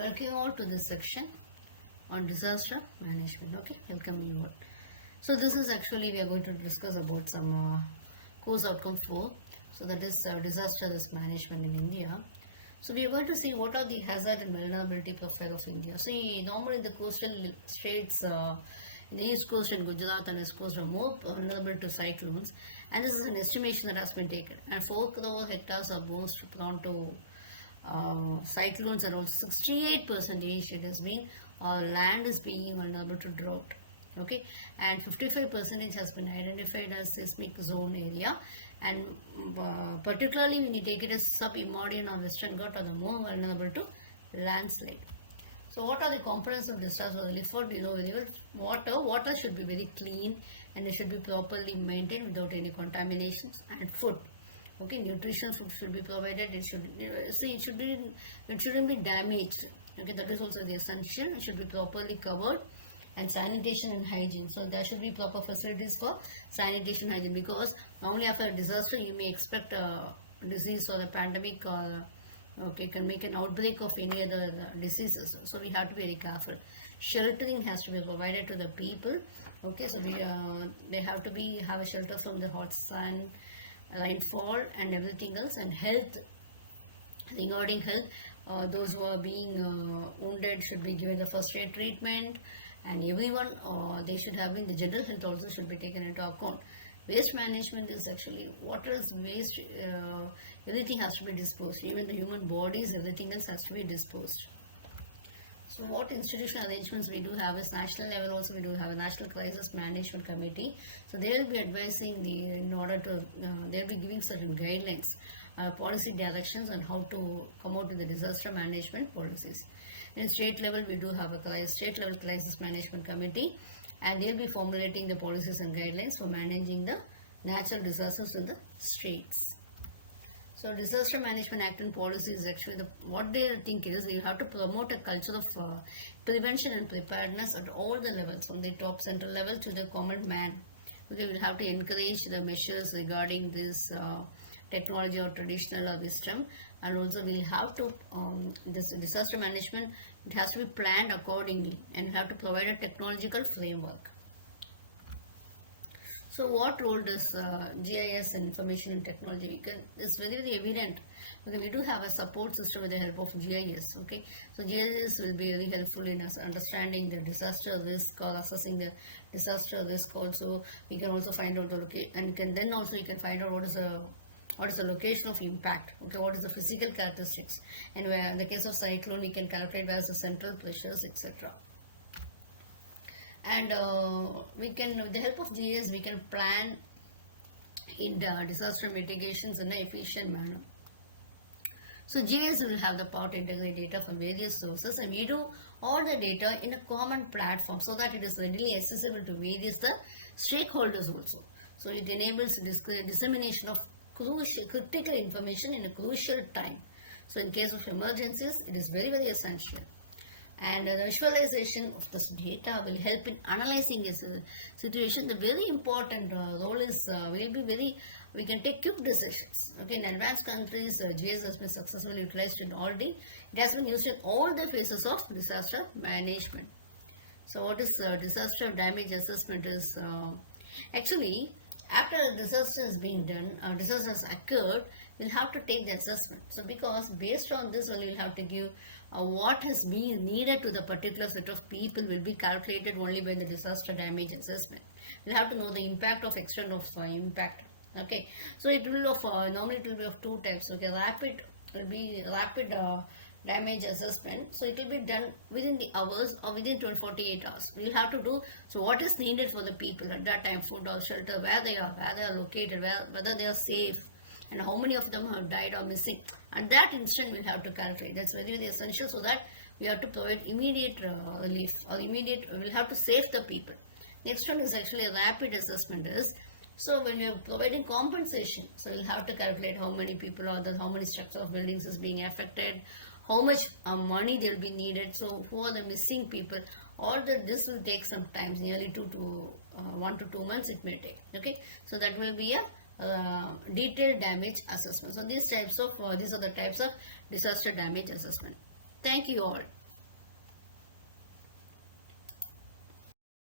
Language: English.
Welcome you all to this section on disaster management. Okay, welcome you all. So this is actually we are going to discuss about some course outcome 4. So that is disaster risk management in India. So we are going to see what are the hazard and vulnerability profile of India. See, normally in the coastal states, in the east coast and Gujarat and west coast are more vulnerable to cyclones, and this is an estimation that has been taken. And 4 crore hectares are most prone to cyclones, and also 68% it has been land is being vulnerable to drought. Okay, and 55% has been identified as seismic zone area, and particularly when you take it as sub-Himalayan or Western Ghats are the more vulnerable to landslide. So what are the components of disaster relief? For below water should be very clean and it should be properly maintained without any contaminations, and food. Okay, nutrition food should be provided. It shouldn't be damaged. Okay, that is also the essential. It should be properly covered, and sanitation and hygiene. So there should be proper facilities for sanitation and hygiene, because normally after a disaster you may expect a disease or a pandemic, or can make an outbreak of any other diseases. So we have to be very careful. Sheltering has to be provided to the people. Okay, so they have to have a shelter from the hot sun, rainfall and everything else. And health, regarding health, those who are being wounded should be given the first aid treatment, and everyone they should have the general health also should be taken into account. Waste management is actually water is waste, everything has to be disposed, even the human bodies, everything else has to be disposed. So what institutional arrangements we do have is national level also we do have a National Crisis Management Committee. So they will be advising in order to, they will be giving certain guidelines, policy directions on how to come out with the disaster management policies. In state level we do have a state level crisis management committee, and they will be formulating the policies and guidelines for managing the natural disasters in the states. So Disaster Management Act and policy is actually what they think is you have to promote a culture of prevention and preparedness at all the levels, from the top central level to the common man. Okay, we will have to encourage the measures regarding this technology or traditional or wisdom, and also we'll have to this disaster management, it has to be planned accordingly, and you have to provide a technological framework. So what role does GIS and information and technology? It's very, very evident. Okay, we do have a support system with the help of GIS. Okay, so GIS will be very helpful in us understanding the disaster risk or assessing the disaster risk. Also, we can also find out the location, and then also you can find out what is the location of impact. Okay, what is the physical characteristics, and where in the case of cyclone we can calculate where is the central pressures, etc. And we can, with the help of GIS, we can plan in the disaster mitigations in an efficient manner. So GIS will have the power to integrate data from various sources, and we do all the data in a common platform so that it is readily accessible to various stakeholders also. So it enables dissemination of critical information in a crucial time. So in case of emergencies, it is very, very essential. And the visualization of this data will help in analyzing a situation. The very important role is we can take quick decisions. Okay, in advanced countries, GIS has been successfully utilized in already. It has been used in all the phases of disaster management. So what is disaster damage assessment is actually after a disaster is being done, disaster has occurred, we'll have to take the assessment. So because based on this, we'll have to give what has been needed to the particular set of people will be calculated only by the disaster damage assessment. We'll have to know the impact of extent of impact. Okay, so it will normally it will be of two types. Okay, rapid damage assessment. So it will be done within the hours or within 48 hours. We'll have to do, so what is needed for the people at that time, food or shelter, where they are located, whether they are safe, and how many of them have died or missing. At that instant we'll have to calculate. That's very, very essential, so that we have to provide immediate relief, or we'll have to save the people. Next one is actually a rapid assessment is, so when we are providing compensation, so we'll have to calculate how many people are there, how many structures of buildings is being affected, how much money they will be needed, so who are the missing people. All this will take some time, nearly 1 to 2 months it may take. Okay, so that will be a detailed damage assessment. So these are the types of disaster damage assessment. Thank you all.